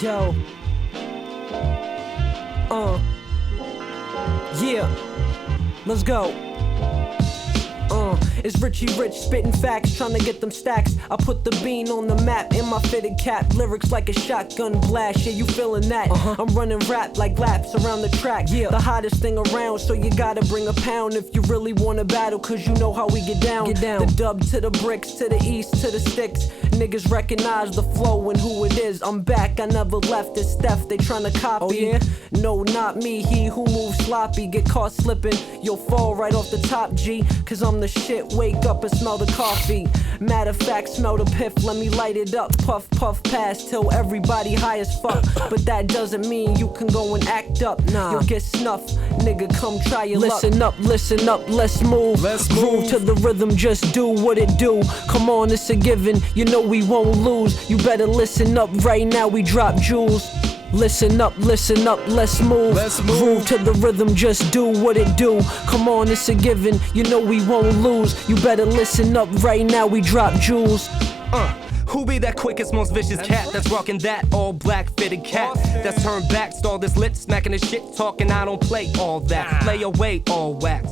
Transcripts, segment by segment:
Yo. Yeah. Let's go. It's Richie Rich spitting facts, trying to get them stacks. I put the bean on the map in my fitted cap. Lyrics like a shotgun blast, yeah, you feeling that? I'm running rap like laps around the track. Yeah, the hottest thing around, so you gotta bring a pound if you really wanna battle, cause you know how we get down. The dub to the bricks, to the east, to the sticks. Niggas recognize the flow and who it is. I'm back, I never left. It's Steph, they tryna copy. Oh, yeah? No, not me, he who moves sloppy. Get caught slipping, you'll fall right off the top, G. Cause I'm the shit, wake up and smell the coffee. Matter of fact, smell the piff, let me light it up. Puff, puff, pass till everybody high as fuck. But that doesn't mean you can go and act up. Nah, you'll get snuffed, nigga, come try your luck. Listen up, let's move. Groove to the rhythm, just do what it do. Come on, it's a given, you know we won't lose. You better listen up right now, we drop jewels. Listen up, let's move. Groove to the rhythm, just do what it do. Come on, it's a given, you know we won't lose. You better listen up right now, we drop jewels. Who be that quickest, most vicious cat that's rocking that all black fitted cap that's turned back, stalled his lip, smacking his shit, talking I don't play all that, play away all wax.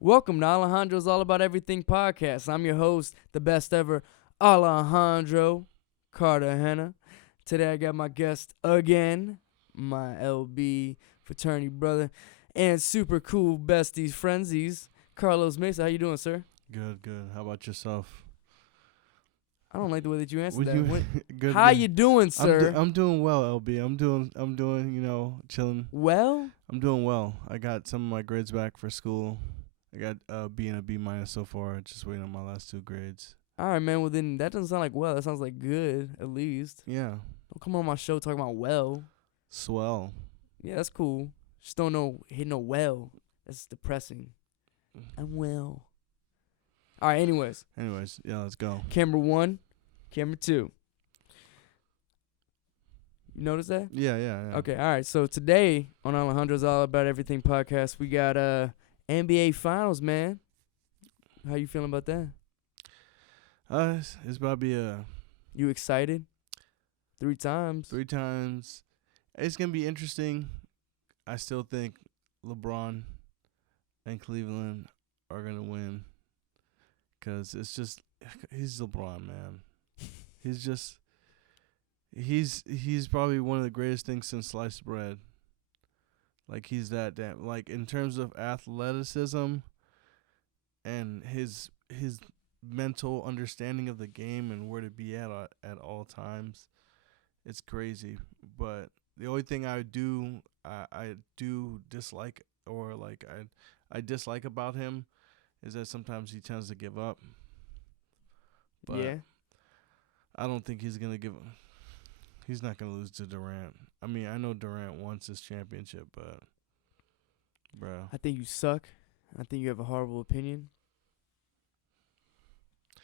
Welcome to Alejandros All About Everything podcast. I'm your host, the best ever, Alejandro Cartagena. Today I got my guest again, my LB fraternity brother, and super cool besties, frenzies, Carlos Mesa. How you doing, sir? Good. How about yourself? I don't like the way that you answered that. Good. How you doing, sir? I'm doing well, LB. I'm doing, chilling. Well? I'm doing well. I got some of my grades back for school. I got a B and a B minus so far. Just waiting on my last two grades. All right, man. Well, then that doesn't sound like well. That sounds like good, at least. Yeah. Don't come on my show talking about well. Swell. Yeah, that's cool. Just don't know, hit no well. That's depressing. I'm well. All right, anyways, yeah, let's go. Camera 1, camera 2. You notice that? Yeah. Okay, all right. So today on Alejandro's All About Everything podcast, we got NBA Finals, man. How you feeling about that? It's about to be You excited? 3 times. 3 times. It's going to be interesting. I still think LeBron and Cleveland are going to win. Because it's just, he's LeBron, man. He's probably one of the greatest things since sliced bread. Like, he's that damn, like, in terms of athleticism and his mental understanding of the game and where to be at all times, it's crazy. But the only thing I do dislike, or like I dislike about him, is that sometimes he tends to give up. But yeah. I don't think he's gonna give up. He's not gonna lose to Durant. I mean, I know Durant wants his championship, but bro, I think you suck. I think you have a horrible opinion.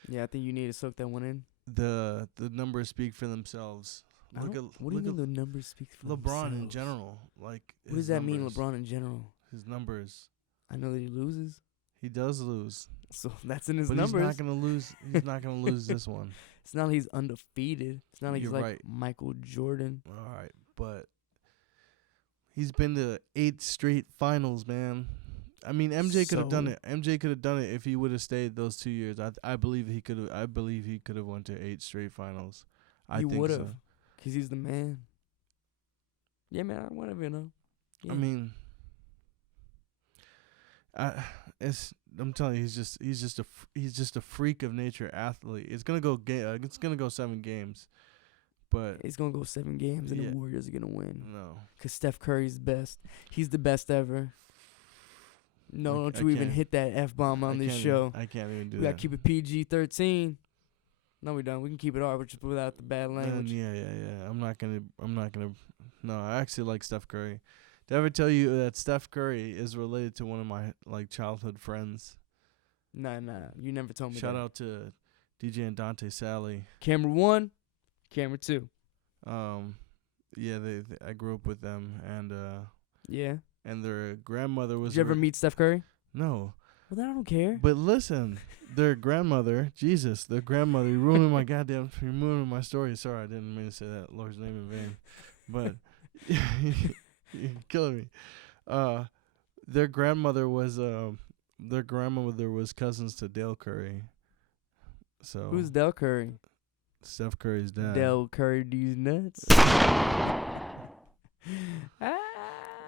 Yeah, I think you need to soak that one in. The numbers speak for themselves. What do you mean the numbers speak for LeBron themselves? in general? Like, what does that mean, LeBron in general? His numbers. I know that he loses. He does lose. So that's in his but numbers. He's not gonna lose. He's not gonna lose this one. It's not like he's undefeated. It's not like You're he's like right. Michael Jordan. All right, but he's been to 8 straight finals, man. I mean, MJ could have done it. MJ could have done it if he would have stayed those 2 years. I believe he could have. I believe he could have went to 8 straight finals. He would have, so. Cause he's the man. Yeah, man. Whatever, you know. Yeah. I mean, I'm telling you, he's just a freak of nature athlete. It's gonna go 7 games, but it's gonna go 7 games and the Warriors are gonna win. No, cause Steph Curry's best. He's the best ever. No, don't you even hit that F-bomb on this show. I can't even do that. We gotta keep it PG-13. No, we don't. We can keep it R, just without the bad language. Yeah. I'm not gonna. No, I actually like Steph Curry. Did I ever tell you that Steph Curry is related to one of my childhood friends? Nah. You never told me. Shout out to DJ and Dante Sally. Camera 1, camera 2. Yeah, I grew up with them, and yeah. And their grandmother was. Did you ever meet Steph Curry? No, Well, then I don't care. But listen, their grandmother, Jesus, their grandmother, you're ruining you're ruining my story. Sorry, I didn't mean to say that Lord's name in vain. But you're killing me. Their grandmother was cousins to Dale Curry. So Who's Del Curry? Steph Curry's dad. Del Curry these nuts.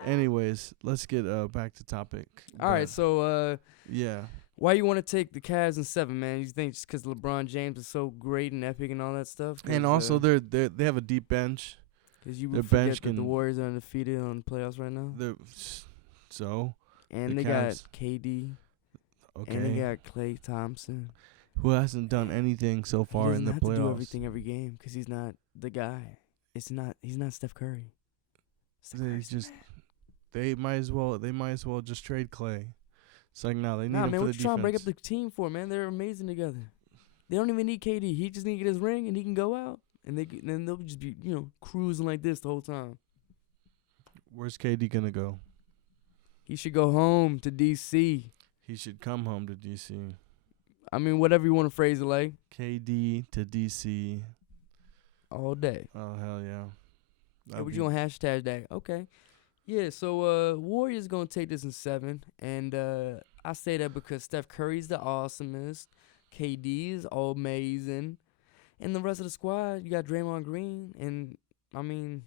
Anyways, let's get back to topic. All right, so yeah. why you want to take the Cavs in 7, man? You think just because LeBron James is so great and epic and all that stuff? And also they have a deep bench. Because you their would forget bench that the Warriors are undefeated on the playoffs right now. And they got KD. Okay. And they got Klay Thompson. Who hasn't done anything so far in the playoffs. He doesn't have to do everything every game because he's not the guy. He's not Steph Curry. They might as well just trade Klay. It's like, no, they need him man, for what the you trying to break up defense. the team for, man? They're amazing together. They don't even need KD. He just need to get his ring and he can go out. And then they'll just be, cruising like this the whole time. Where's KD gonna go? He should go home to D.C. He should come home to D.C. I mean, whatever you want to phrase it like. KD to D.C. all day. Oh, hell yeah. Hey, what you gonna hashtag that? Okay. Yeah, so Warriors gonna take this in 7. And I say that because Steph Curry's the awesomest. KD is amazing. And the rest of the squad, you got Draymond Green. And, I mean,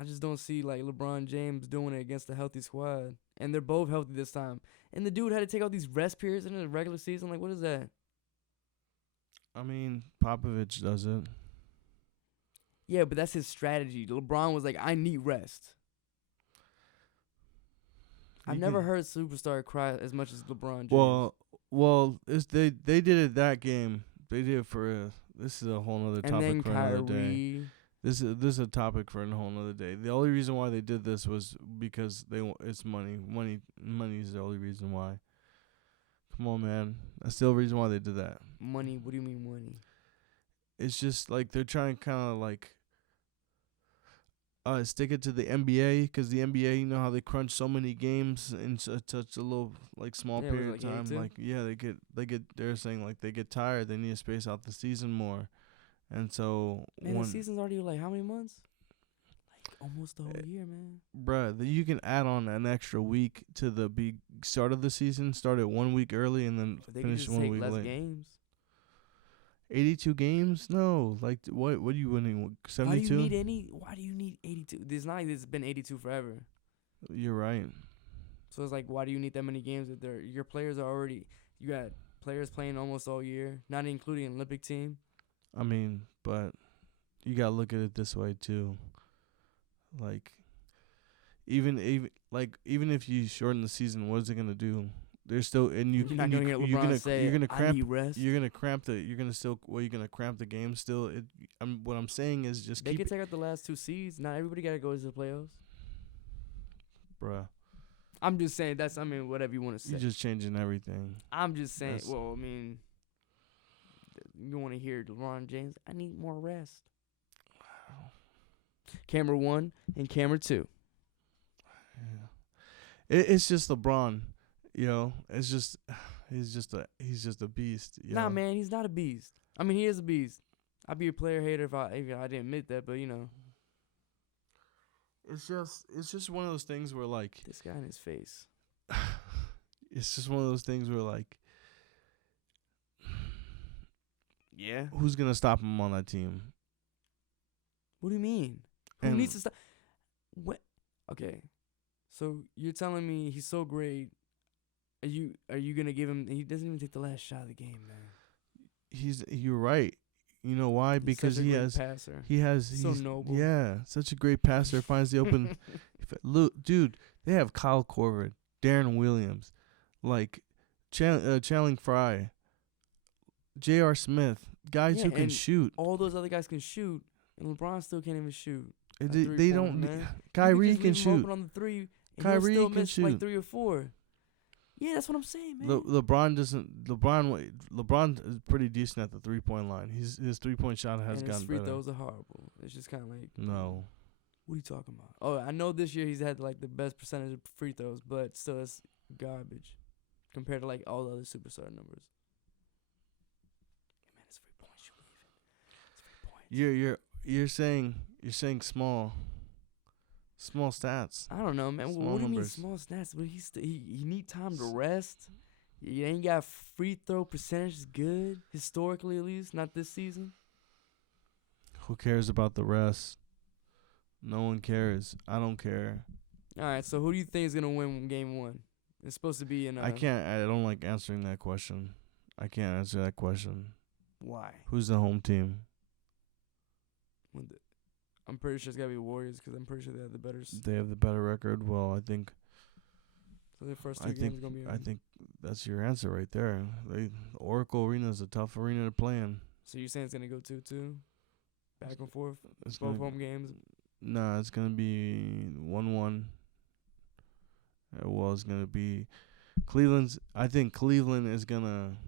I just don't see, like, LeBron James doing it against a healthy squad. And they're both healthy this time. And the dude had to take all these rest periods in the regular season. Like, what is that? I mean, Popovich does it. Yeah, but that's his strategy. LeBron was like, I need rest. I've never heard a superstar cry as much as LeBron James. Well, they did it that game. They did it for this is a whole other topic and then for Kyrie. another day. This is a topic for a whole other day. The only reason why they did this was because it's money. Money is the only reason why. Come on, man. That's the only reason why they did that. Money? What do you mean money? It's just like they're trying to kind of like stick it to the NBA because the NBA, you know how they crunch so many games in such a little like small period of time. Like they're saying like they get tired. They need to space out the season more, and so the season's already like how many months? Like almost the whole year, man. Bruh, you can add on an extra week to the start of the season. Start it 1 week early and then finish 1 week late. Games. 82 games? No, like what are you winning? 72? Why do you need 82? There's not like this has been 82 forever. You're right. So it's like, why do you need that many games if your players are already, you got players playing almost all year, not including an Olympic team? I mean, but you got to look at it this way too. Like even if you shorten the season, what is it going to do? There's still you're gonna cramp the game still. What I'm saying is just they can take out the last 2 seeds. Not everybody gotta go to the playoffs, bruh. I'm just saying whatever you want to say. You're just changing everything. I'm just saying. Well, I mean, you want to hear LeBron James? I need more rest. Wow. Camera 1 and camera 2. Yeah. It's just LeBron. It's just he's just a beast. Nah, man, he's not a beast. I mean, he is a beast. I'd be a player hater if I didn't admit that, but It's just one of those things where like this guy in his face. It's just one of those things where like, yeah, who's gonna stop him on that team? What do you mean? Who needs to stop? What? Okay, so you're telling me he's so great. Are you gonna give him? He doesn't even take the last shot of the game, man. You're right. You know why? He's because such a great passer. He's so noble. Yeah, such a great passer. Finds the open. Look, dude, they have Kyle Korver, Darren Williams, like Channing Frye, J.R. Smith, guys who can shoot. All those other guys can shoot, and LeBron still can't even shoot. They don't. Kyrie can shoot. On the 3, and Kyrie still can miss shoot like 3 or 4. Yeah, that's what I'm saying, man. LeBron doesn't. LeBron is pretty decent at the 3-point line. His 3-point shot has gotten better. His free throws are horrible. It's just kind of like. No. What are you talking about? Oh, I know this year he's had like the best percentage of free throws, but still it's garbage. compared to like all the other superstar numbers. Hey man, it's 3 points. You leaving? It's 3 points. You're saying small stats. I don't know, man. Small What do you mean numbers. small stats? But he need time to rest. You ain't got free throw percentage is good historically, at least not this season. Who cares about the rest? No one cares. I don't care. All right, so who do you think is gonna win game 1? It's supposed to be in. I don't like answering that question. I can't answer that question. Why? Who's the home team? I'm pretty sure it's gotta be Warriors because I'm pretty sure they have the better. They have the better record. Well, I think. So the first 2 games gonna be. I think that's your answer right there. The Oracle Arena is a tough arena to play in. So you're saying it's gonna go 2-2, back and forth, It's both gonna- home games. No, it's gonna be 1-1. Well, it's gonna be Cleveland's. I think Cleveland is gonna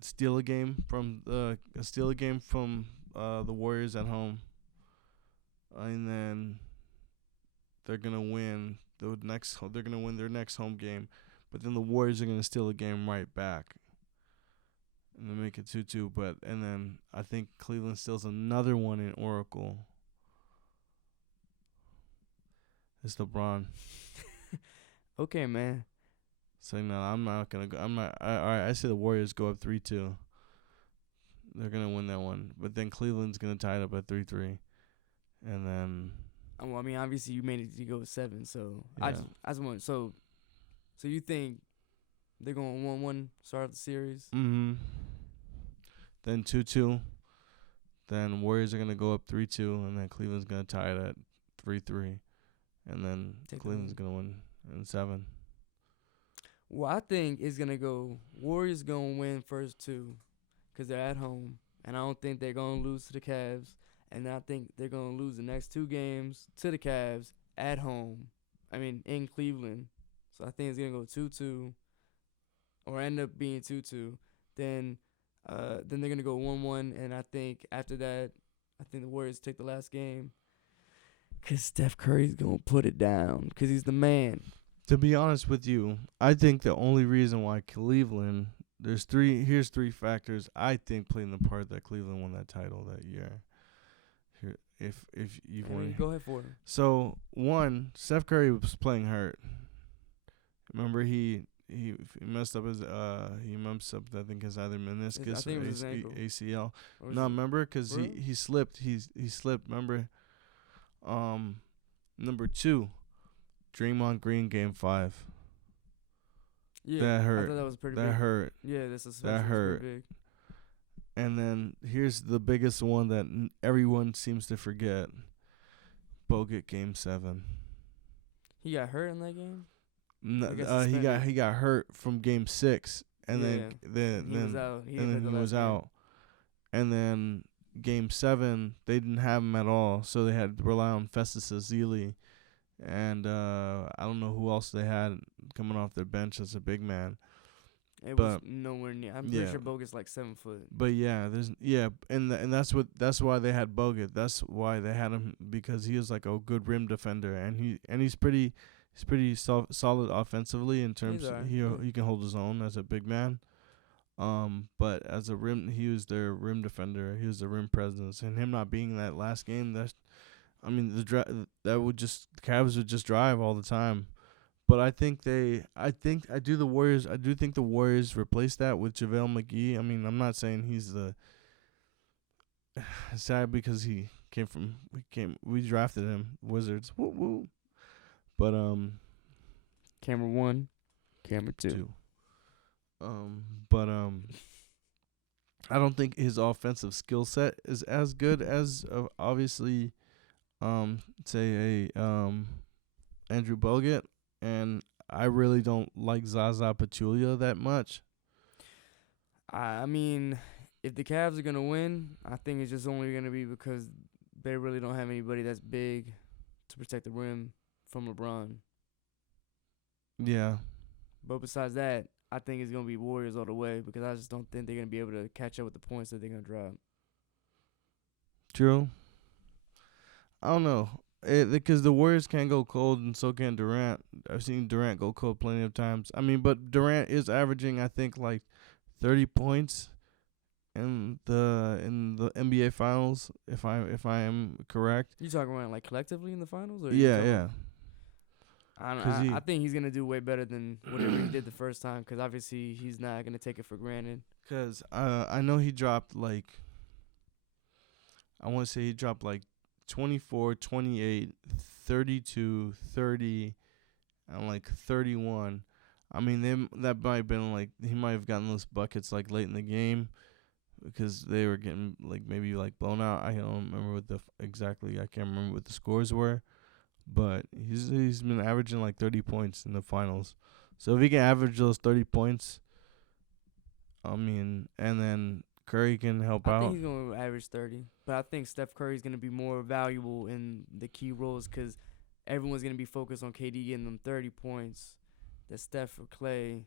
steal a game from the Warriors at home, and then they're gonna win They're gonna win their next home game, but then the Warriors are gonna steal a game right back, and then make it 2-2. And then I think Cleveland steals another one in Oracle. It's LeBron. Okay, man. So no, I'm not gonna go. I'm not. All right, I say the Warriors go up 3-2. They're gonna win that one, but then Cleveland's gonna tie it up at 3-3, and then. Well, I mean, obviously you made it to go with 7, so Yeah. I just want so you think they're going 1-1 start of the series? Mm-hmm. Then 2-2. Then Warriors are gonna go up 3-2, and then Cleveland's gonna tie it at 3-3, and then Take the Cleveland's lead. gonna win in 7. Well, I think it's gonna go Warriors gonna win first 2, 'cause they're at home, and I don't think they're gonna lose to the Cavs, and I think they're gonna lose the next 2 games to the Cavs at home. I mean, in Cleveland. So I think it's gonna go 2-2, or end up being 2-2. Then they're gonna go 1-1, and I think after that, I think the Warriors take the last game. 'Cause Steph Curry's gonna put it down, 'cause he's the man. To be honest with you, I think the only reason why Cleveland, here's 3 factors I think played in the part that Cleveland won that title that year. Here, if you I mean, want, go ahead for it. so 1, Steph Curry was playing hurt. Remember he messed up his I think his either meniscus I think it or was his ankle. ACL. Or was No, it- remember, 'cause Really? he slipped. He slipped. Remember. Number 2, Draymond Green game 5. Yeah, that I hurt. thought that was pretty That big. hurt. Yeah, this suspension was hurt. pretty big. And then here's the biggest one that everyone seems to forget. Bogut game 7. He got hurt in that game. No, I guess he suspended. got hurt from game 6, and Yeah. then He was out. He and then he was out. And then game 7, they didn't have him at all, so they had to rely on Festus Ezeli, and I don't know who else they had coming off their bench as a big man. It was but- nowhere near. I'm pretty yeah. sure Bogut's like 7 foot. But yeah, and that's why they had Bogut. That's why they had him, because he is like a good rim defender, and he's pretty solid offensively in terms alright, he yeah. he can hold his own as a big man. But as a rim, he was their rim defender. He was the rim presence, and him not being in that last game, the Cavs would just drive all the time. But I do think the Warriors replace that with JaVale McGee. I mean, I'm not saying he's the sad because we drafted him, Wizards. Woo woo. But Camera 1, camera 2. 2. But I don't think his offensive skill set is as good as obviously say a Andrew Bogut, and I really don't like Zaza Pachulia that much. I mean, if the Cavs are gonna win, I think it's just only gonna be because they really don't have anybody that's big to protect the rim from LeBron. Yeah. But besides that, I think it's gonna be Warriors all the way because I just don't think they're gonna be able to catch up with the points that they're gonna drop. True. I don't know. because the Warriors can't go cold, and so can Durant. I've seen Durant go cold plenty of times. I mean, but Durant is averaging, I think, like 30 points in the NBA Finals, if I am correct. You talking about like collectively in the finals, or Yeah. I think he's gonna do way better than whatever he did the first time, because obviously he's not gonna take it for granted. Because I know he dropped like, I want to say he dropped like 24, 28, 32, 30, and like 31. I mean, that might have been like, he might have gotten those buckets like late in the game because they were getting like maybe like blown out. I don't remember what exactly. I can't remember what the scores were, but he's been averaging like 30 points in the finals. So if he can average those 30 points, I mean, and then Curry can help out. I think he's gonna average 30, but I think Steph Curry's gonna be more valuable in the key roles because everyone's gonna be focused on KD getting them 30 points. That Steph or Clay,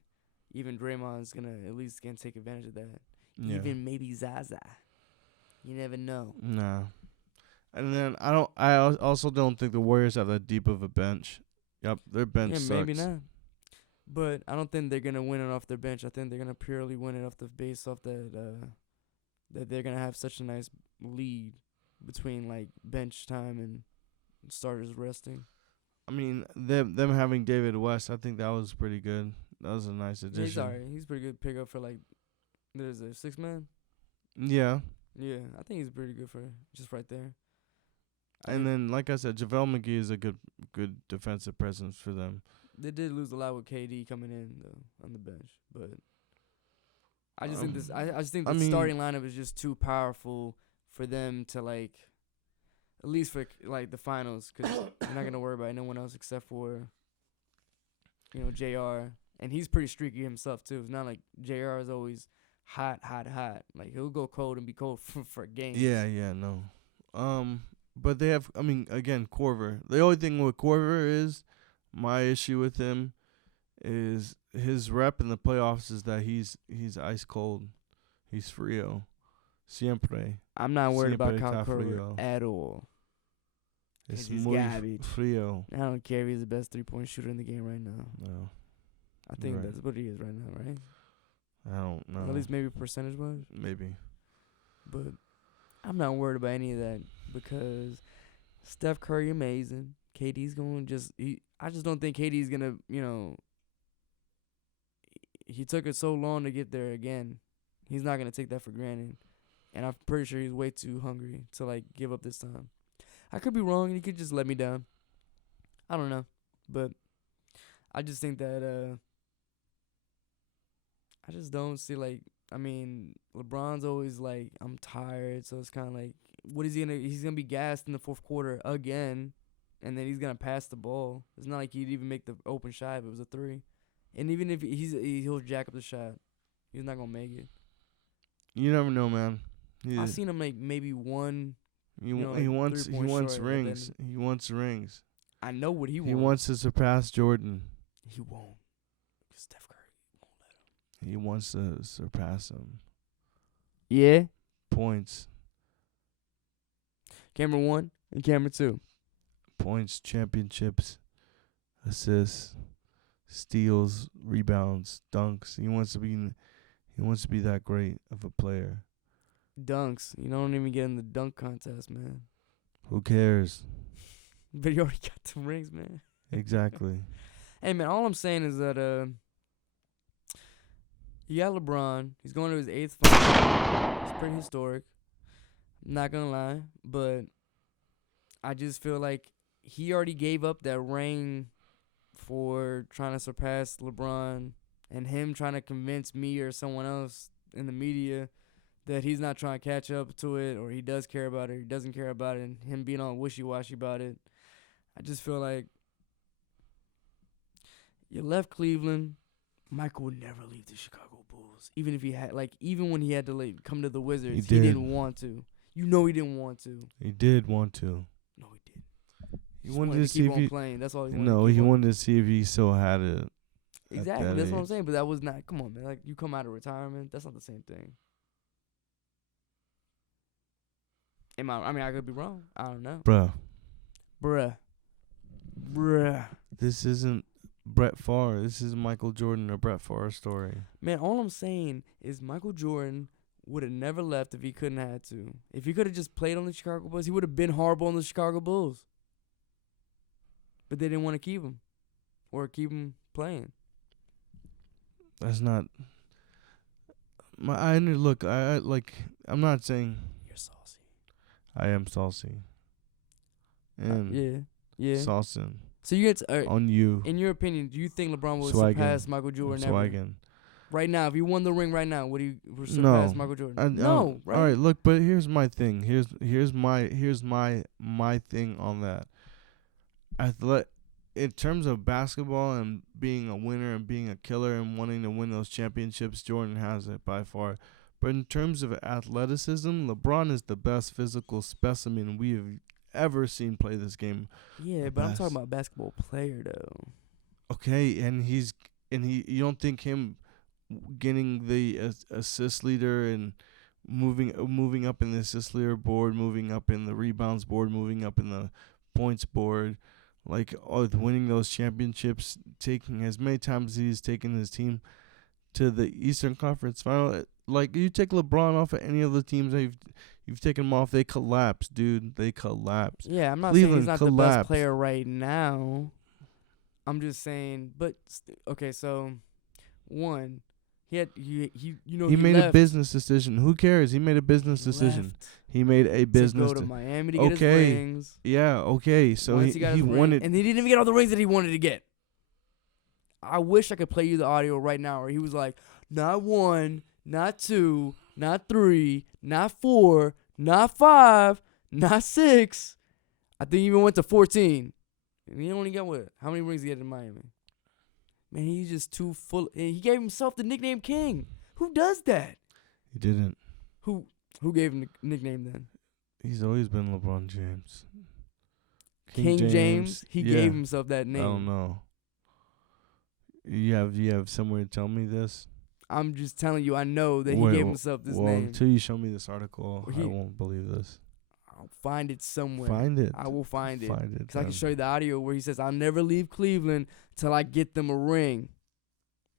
even Draymond's gonna at least take advantage of that. Yeah. Even maybe Zaza. You never know. Nah. And then I also don't think the Warriors have that deep of a bench. Yep, their bench sucks. Maybe not. But I don't think they're gonna win it off their bench. I think they're gonna purely win it off the base off that they're gonna have such a nice lead between like bench time and starters resting. I mean, them having David West, I think that was pretty good. That was a nice addition. He's alright. He's pretty good pickup for like, there's a 6-man. Yeah. Yeah, I think he's pretty good for just right there. And then, like I said, JaVale McGee is a good defensive presence for them. They did lose a lot with KD coming in though on the bench, but I just think this. I just think the starting lineup is just too powerful for them to like, at least for like the finals, because you're not gonna worry about no one else except for, JR, and he's pretty streaky himself too. It's not like JR is always hot. Like he'll go cold and be cold for games. Yeah, no. But they have, I mean, again, Korver. The only thing with Korver is, my issue with him is his rep in the playoffs is that he's ice cold. He's frio. Siempre. I'm not worried about Kyle Korver frio. at all. It's he's muy garbage. frio. I don't care if he's the best 3-point shooter in the game right now. No. I think Right. that's what he is right now, right? I don't know. At least maybe percentage-wise. Maybe. But I'm not worried about any of that because Steph Curry amazing. KD's going I just don't think KD's going to, he took it so long to get there again. He's not going to take that for granted. And I'm pretty sure he's way too hungry to, like, give up this time. I could be wrong, and he could just let me down. I don't know. But I just think that I just don't see, like, I mean, LeBron's always like, I'm tired, so it's kind of like, what is he going to, he's going to be gassed in the fourth quarter again, and then he's going to pass the ball. It's not like he'd even make the open shot if it was a 3. And even if he'll jack up the shot, he's not going to make it. You never know, man. I've seen him make maybe one. He wants rings. He wants rings. I know what he wants. He wants to surpass Jordan. He won't. Steph Curry won't let him. He wants to surpass him. Yeah. Points. Camera 1 and camera 2. Points, championships, assists, steals, rebounds, dunks. He wants to be that great of a player. Dunks. You don't even get in the dunk contest, man. Who cares? But you already got the rings, man. Exactly. Hey, man, all I'm saying is that you got LeBron. He's going to his 8th final. It's pretty historic. I'm not going to lie. But I just feel like he already gave up that ring for trying to surpass LeBron and him trying to convince me or someone else in the media that he's not trying to catch up to it, or he does care about it, or he doesn't care about it, and him being all wishy-washy about it. I just feel like you left Cleveland. Michael would never leave the Chicago Bulls, even if he had, even when he had to come to the Wizards, he didn't want to. You know he didn't want to. He did want to. No, he didn't. He wanted to see keep on playing. That's all he wanted. No, he wanted to see if he still had it. Exactly. That's what I'm saying. But that was not. Come on, man. Like, you come out of retirement. That's not the same thing. I mean, I could be wrong. I don't know. Bruh. Bruh. This isn't Brett Favre. This is Michael Jordan or Brett Favre story. Man, all I'm saying is Michael Jordan would have never left if he couldn't have had to. If he could have just played on the Chicago Bulls, he would have been horrible on the Chicago Bulls. But they didn't want to keep him or keep him playing. That's not. Look. I'm not saying You're saucy. I am saucy. And Yeah. saucing So you get on you. in your opinion, do you think LeBron would Swaggin'. surpass Michael Jordan ever? Swaggin'. Right now, if he won the ring right now, would he surpass No. Michael Jordan? No, right? All right, look, but here's my thing. Here's my thing on that. In terms of basketball and being a winner and being a killer and wanting to win those championships, Jordan has it by far. But in terms of athleticism, LeBron is the best physical specimen we have ever seen play this game. Yeah, but I'm talking about basketball player though. Okay, and you don't think him getting the assist leader and moving up in the assist leader board, moving up in the rebounds board, moving up in the points board, winning those championships, taking as many times as he's taken his team to the Eastern Conference Final. Like, you take LeBron off of any of the teams that you've taken him off, they collapse, dude. They collapse. Yeah, I'm not Cleveland saying he's not collapsed. the best player right now. I'm just saying, but okay, so one, he made a business decision. Who cares? He made a business decision. He made a business to go to Miami to get his rings. Yeah, okay. So he wanted, and he didn't even get all the rings that he wanted to get. I wish I could play you the audio right now where he was like, not 1, not 2, not 3, not 4, not 5, not 6. I think he even went to 14. And he only got what? How many rings did he get in Miami? Man, he's just too full. And he gave himself the nickname King. Who does that? He didn't. Who gave him the nickname then? He's always been LeBron James. King James? He gave himself that name. I don't know. You have somewhere to tell me this? I'm just telling you, I know that he gave himself this name. Until you show me this article, I won't believe this. I'll find it somewhere. Find it. I will find it. Find it. Because I can show you the audio where he says, I'll never leave Cleveland till I get them a ring.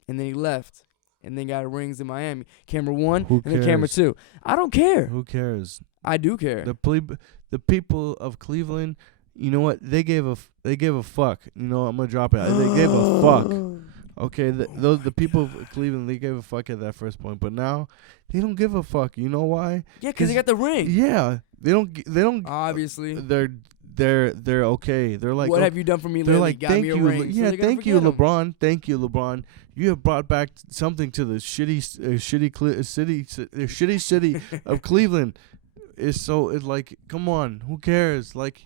And then he left. And then got rings in Miami. Camera 1 and then camera 2. I don't care. Who cares? I do care. The people of Cleveland, you know what? They gave a fuck. You know, I'm gonna drop it. They gave a fuck. Okay, the people of Cleveland, they gave a fuck at that first point, but now they don't give a fuck. You know why? Yeah, because they got the ring. Yeah, they don't. Obviously, they're okay. They're like, what have you done for me they're lately? like, Got thank me a you, ring. yeah, So thank you, LeBron. Thank you, LeBron. You have brought back something to the shitty city of Cleveland. It's like, come on, who cares? Like,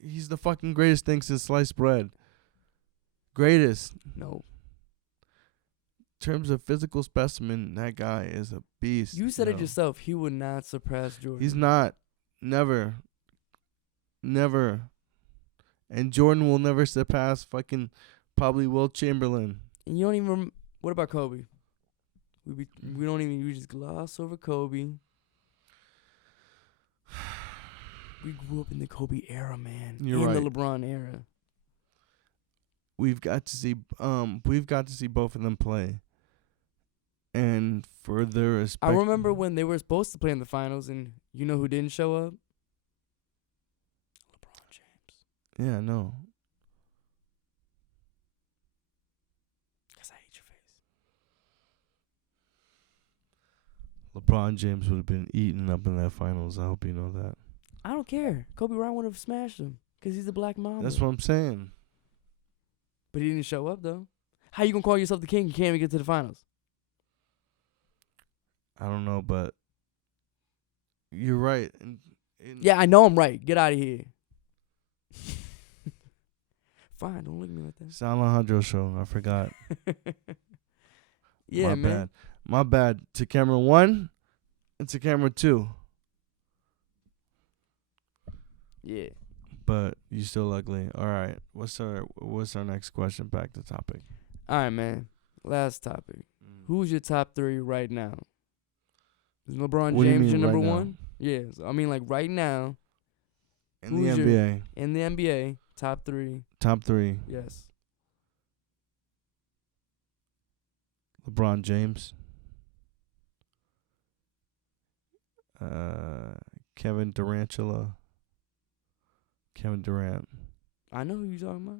he's the fucking greatest thing since sliced bread. Greatest. No. In terms of physical specimen, that guy is a beast. You said it yourself. He would not surpass Jordan. He's not. Never. And Jordan will never surpass fucking probably Wilt Chamberlain. And you don't even. What about Kobe? We don't even. We just gloss over Kobe. We grew up in the Kobe era, man. You're right. The LeBron era. We've got to see both of them play. And for their respect, I remember when they were supposed to play in the finals, and you know who didn't show up? LeBron James. Yeah, no. Because I hate your face. LeBron James would have been eaten up in that finals. I hope you know that. I don't care. Kobe Bryant would have smashed him because he's a black mamba. That's what I'm saying. But he didn't show up, though. How you going to call yourself the king? You can't even get to the finals. I don't know, but you're right. Yeah, I know I'm right. Get out of here. Fine, don't look at me like that. It's the Alejandros show. I forgot. Yeah, My bad. My bad. To camera 1 and to camera 2. Yeah. But you still ugly. All right. What's our next question? Back to topic. All right, man. Last topic. Who's your top 3 right now? Is LeBron What do you James mean your number right now? 1? Yeah. So, I mean, like right now, In the Who's NBA. In the NBA, top 3. Top 3. Yes. LeBron James. Kevin Durant. I know who you're talking about.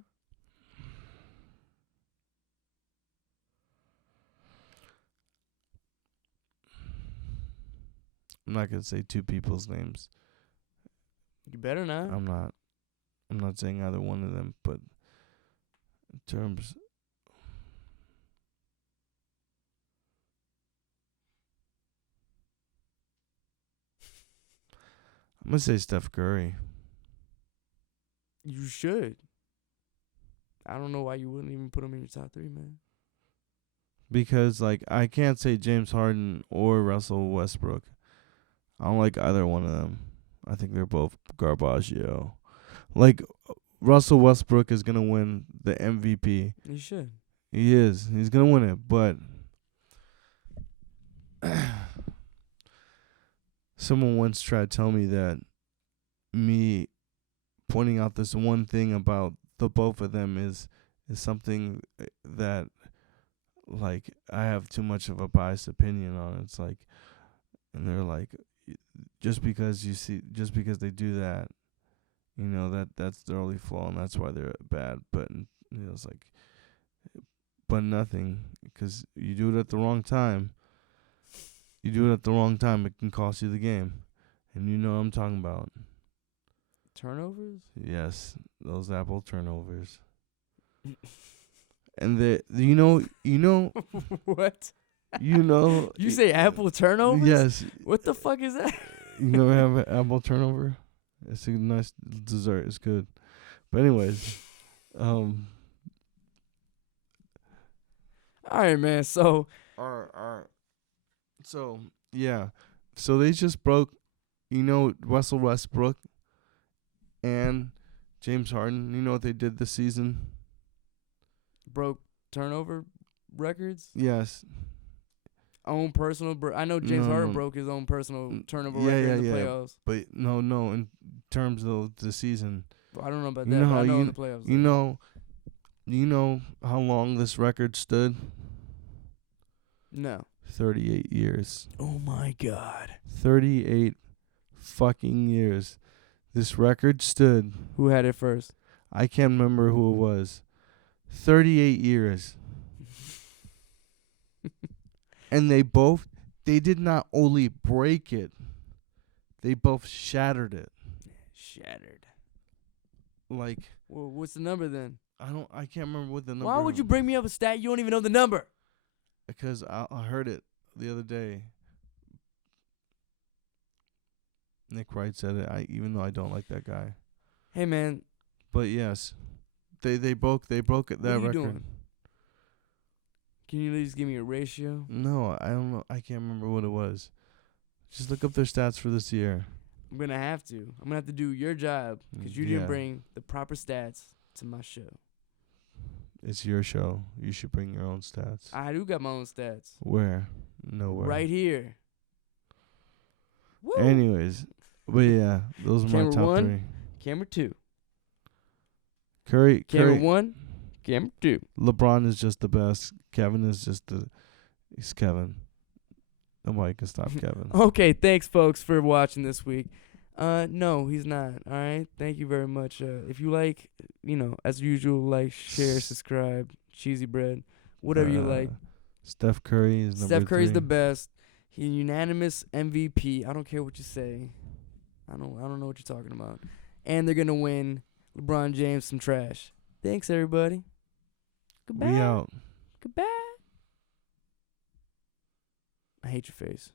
I'm not gonna say 2 people's names. You better not. I'm not saying either one of them, but in terms, I'm gonna say Steph Curry. You should. I don't know why you wouldn't even put him in your top 3, man. Because, like, I can't say James Harden or Russell Westbrook. I don't like either one of them. I think they're both garbaggio. Like, Russell Westbrook is going to win the MVP. He should. He is. He's going to win it. But someone once tried to tell me that me pointing out this one thing about the both of them is something that, like, I have too much of a biased opinion on. It's like, and they're like, just because they do that, you know, that's their only flaw and that's why they're bad. But, you know, it's like, but nothing, because you do it at the wrong time. It can cost you the game. And you know what I'm talking about. Turnovers? Yes, those Apple turnovers. And you know What? You know. You say apple turnovers? Yes. What the fuck is that? You never have an apple turnover? It's a nice dessert. It's good. But anyways, All right, man. So, all right. So, yeah. So they just broke, Russell Westbrook and James Harden. You know what they did this season? broke turnover records. Yes. Own personal. I know James Harden broke his own personal turnover record in the playoffs. But no. In terms of the season, I don't know about that. But I know in the playoffs. You know how long this record stood? No. 38 years. Oh my God. 38 fucking years. This record stood. Who had it first? I can't remember who it was. 38 years. And they did not only break it, they both shattered it. Shattered. Like, Well, what's the number then? I can't remember what the number. Why would you bring me up a stat you don't even know the number? Because I heard it the other day. Nick Wright said it. Even though I don't like that guy. Hey man. But yes, they broke it. That What are you record. doing? Can you at least give me a ratio? No, I don't know. I can't remember what it was. Just look up their stats for this year. I'm gonna have to. I'm gonna have to do your job because you didn't bring the proper stats to my show. It's your show. You should bring your own stats. I do got my own stats. Where? Nowhere. Right here. Woo. Anyways, but yeah, those are my top Camera 1, 3. Camera 2. Curry. Camera 1, Camera 2. LeBron is just the best. Kevin is just he's Kevin. Nobody can stop Kevin. Okay, thanks folks for watching this week. No, he's not. All right. Thank you very much. If you like, as usual, like, share, subscribe, cheesy bread, whatever you like. Steph Curry is number 3. Steph Curry's the best. He's unanimous MVP. I don't care what you say. I don't know what you're talking about. And they're gonna win. LeBron James some trash. Thanks everybody. Goodbye. We out. Goodbye. I hate your face.